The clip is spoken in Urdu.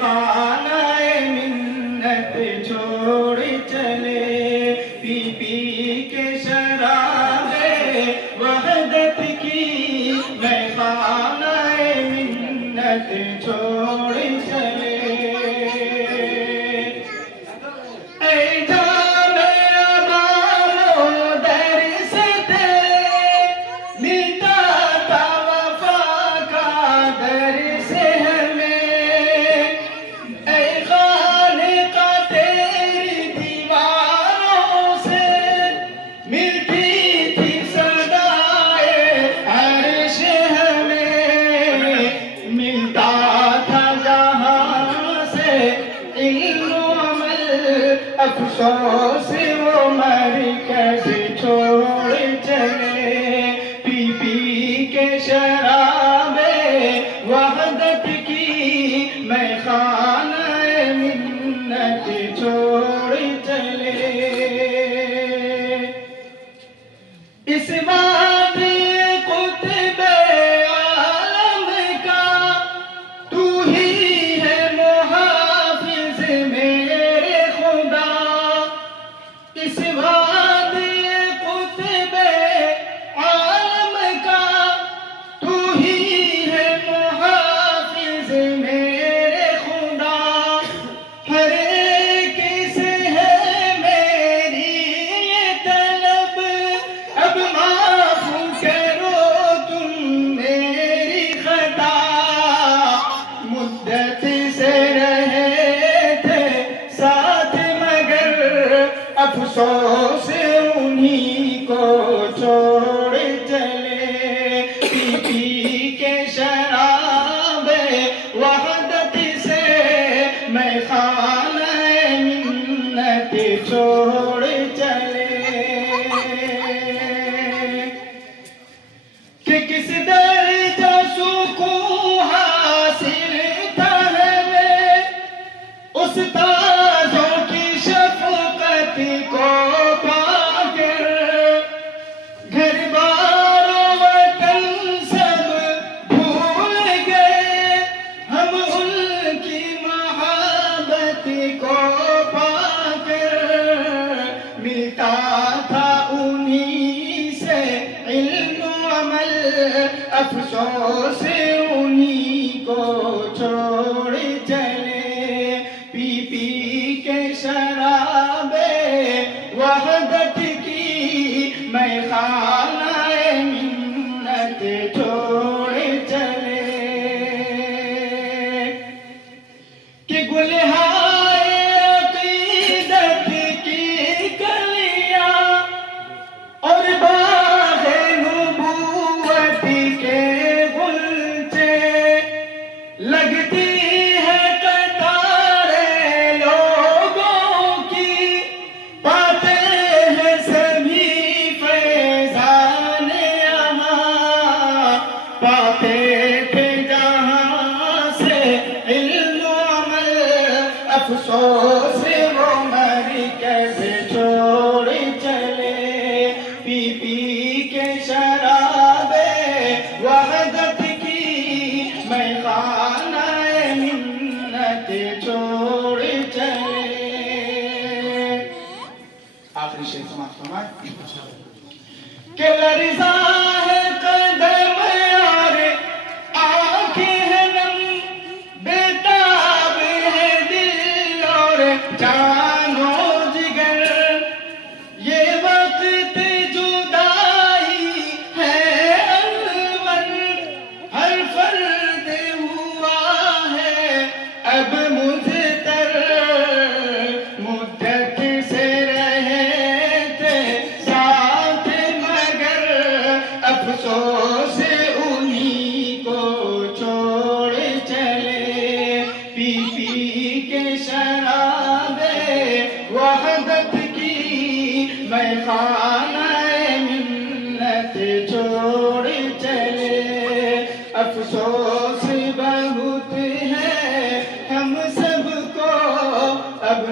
خانہ منت چھوڑ چلے، پی پی کے شراب وحدت کی میں خانہ منت چھوڑ چلے۔ اے جام ابام و در سے تیرے ملتا تھا وفا کا در سے ہمیں، اے خانقاہ تیری دیواروں سے ملتی تھی صدائے عرش ہمیں، ملتا تھا جہاں سے علم و عمل، افسوس وہ مرکز چھوڑ چلے، پی پی کے شراب وحدت کی میں خانہ منت چھوڑ چلے۔ اس وادی قطب عالم کا تو ہی ہے محافظ میرے خدا، اس وادی قطب عالم کا تو ہی ہے محافظ میرے خدا، ہر ایک سے ہے میری یہ طلب، اب معاف کرو تم میری خطا، مدت سے رہے تھے ساتھ مگر افسوس انہی کو چھوڑ چلے، پی پی کے شراب وحدت سے میں خانہ منت چھوڑ چلے۔ کہ کس درجہ سکون حاصل تھا ہمیں استاذوں کی شفقت کو پا کر، گھر بار و وطن سب بھول گئے ہم ان کی محبت کو پا کر، ملتا تھا انہی سے علم و عمل، افسوس انہی کو چھوڑ چلے، پی پی کے شراب وحدت کی میں خانہ منت چھوڑ چلے۔ کہ گلہائے عقیدت کی کلیاں اور باغ نبوت کے غلچے، لگتی ہے قطاریں لوگوں کی، پاتے ہیں سبھی فیضان یہاں، پاتے تھے جہاں سے علم و عمل، افسوس وہ مرکز چھوڑ چلے، پی پی کے شراب وحدت کی میں خانہ منت چھوڑ چلے۔ آخری شعر سماعت فرمائیں۔ کہ لرزا ہے قدم اور آنکھیں ہیں نم، بےتاب ہے دل اور جان و جگر، یہ وقت جدائی ہے انور، ہر فرد ہوا ہے اب مضطر، مدت سے رہے تھے ساتھ مگر افسوس انہی کو چھوڑ چلے، پی پی کے شراب وحدت کی میں خانہ منت چھوڑ چلے، افسوس بہت ہے ہم سب کو اب